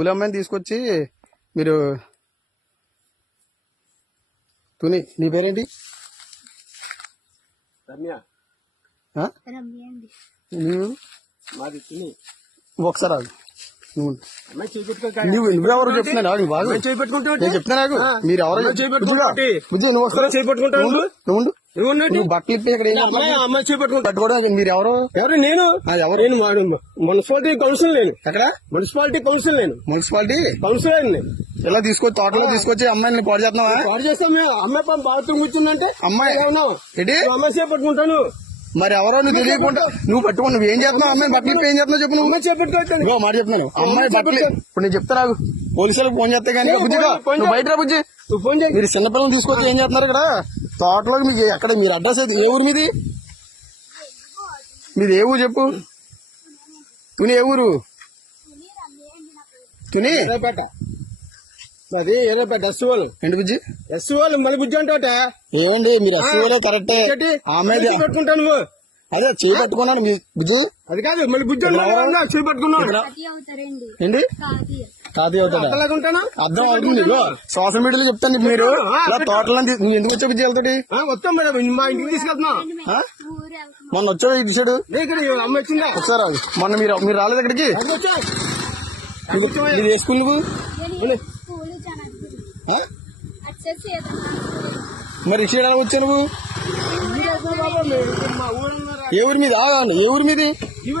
పూలమ్మని తీసుకొచ్చి మీరు తుని నీ పేరేంటి? రమ్య. నువ్వు మాది తుని. ఒకసారి ఆగు. నువ్వెవరు చెప్తున్నా నేను చెప్తున్నా నాకు మీరు ఎవరో బుజ్జి నువ్వు వస్తారా నువ్వు బట్టలు ఇప్పి ఇక్కడ అమ్మాయి చేపట్టుకుంటా పట్టుకోవడం మీరు ఎవరు ఎవరు నేను ఎవరు నేను మున్సిపాలిటీ కౌన్సిల్ నేను ఎక్కడ మున్సిపాలిటీ కౌన్సిల్ నేను మున్సిపాలిటీ కౌన్సిలర్ ఇలా తీసుకొచ్చి తోటలో తీసుకొచ్చి అమ్మాయిని పాడు చేస్తున్నావా? పాడు చేస్తాం మేము. అమ్మాయి బాత్రూమ్ కూర్చుందంటే అమ్మాయి ఏంటి అమ్మాయి చేపట్టుకుంటాను. మరి ఎవరో నువ్వు తెలియకుండా నువ్వు పట్టుకుని నువ్వు ఏం చేస్తున్నావు? అమ్మాయి బట్టలు ఏం చేస్తున్నావు చెప్పు. నువ్వు చేపట్టుకోవచ్చు మాట చెప్తున్నాను. అమ్మాయి బట్టలు ఇప్పుడు నేను చెప్తా నాకు పోలీసులకు ఫోన్ చేస్తే కానీ బుజ్జిగా నువ్వు బయట రా బుజ్జి. ఫోన్ చేయి. మీరు చిన్నపిల్లలు తీసుకొచ్చి ఏం చేస్తున్నారు ఇక్కడ తోటలోకి? మీకు ఎక్కడ మీరు అడ్రస్ అయితే ఏ ఊరు మీది? మీది ఏ ఊరు చెప్పు. తుని ఏ ఊరు? తుని ఎర్రపేట. అది ఎర్రపేట ఎస్వాల్. ఏంటి బుజ్జి? ఎస్వాల్ మళ్ళీ బుజ్జి అంటే ఏమండి మీరు ఎస్వాలే కరెక్టే. ఆమె పెట్టుకుంటాను నువ్వు అదే చేయి పట్టుకున్నాను మీ బుజ్జి. అది కాదు మళ్ళీ బుజ్జి చేయి పట్టుకున్నాను. ఏంటి కాదు అవుతాడా? అర్థం అవుతుంది. సోషల్ మీడియాలో చెప్తాను మీరు ఇలా తోటలో నువ్వు ఎందుకు వచ్చావు బుజ్జి వెళ్తాడు? వస్తాం మేడం మా ఇంటికి తీసుకెళ్తున్నా. మొన్న వచ్చావు ఇచ్చాడు అమ్మ వచ్చిందా ఒకసారి అది మొన్న మీరు రాలేదు ఇక్కడికి? మీరు ఏ స్కూల్ నువ్వు? మరి ఇచ్చేడు ఎలా వచ్చావు నువ్వు? ఏ ఊరి మీద ఆగండి. ఏ ఊరి మీది? ఏ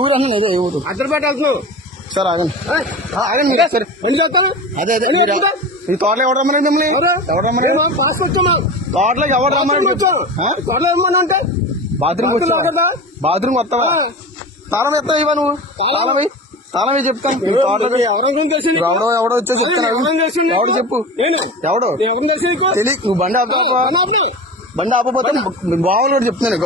ఊరు అన్నాను అదే ఏ ఊరు? అద్దరిపేట వెళ్తున్నావు సార్ ఆగండి ఆగండి మీరు సరే అదే అదే ఈ తోటలో ఎవరు రమ్మని మిమ్మల్ని ఎవరు రమ్మని తోటలోకి ఎవరు రమ్మని తోటలో ఏమన్నా అంటే బాత్రూమ్ వస్తావా? తాళం ఎత్తావు ఇవా నువ్వు? తాళం చెప్తాను. ఎవడో వచ్చా చెప్తాను. ఎవడు చెప్పు ఎవడో తెలియదు. నువ్వు బండి ఆపకపోతే బావలు కూడా చెప్తున్నాను.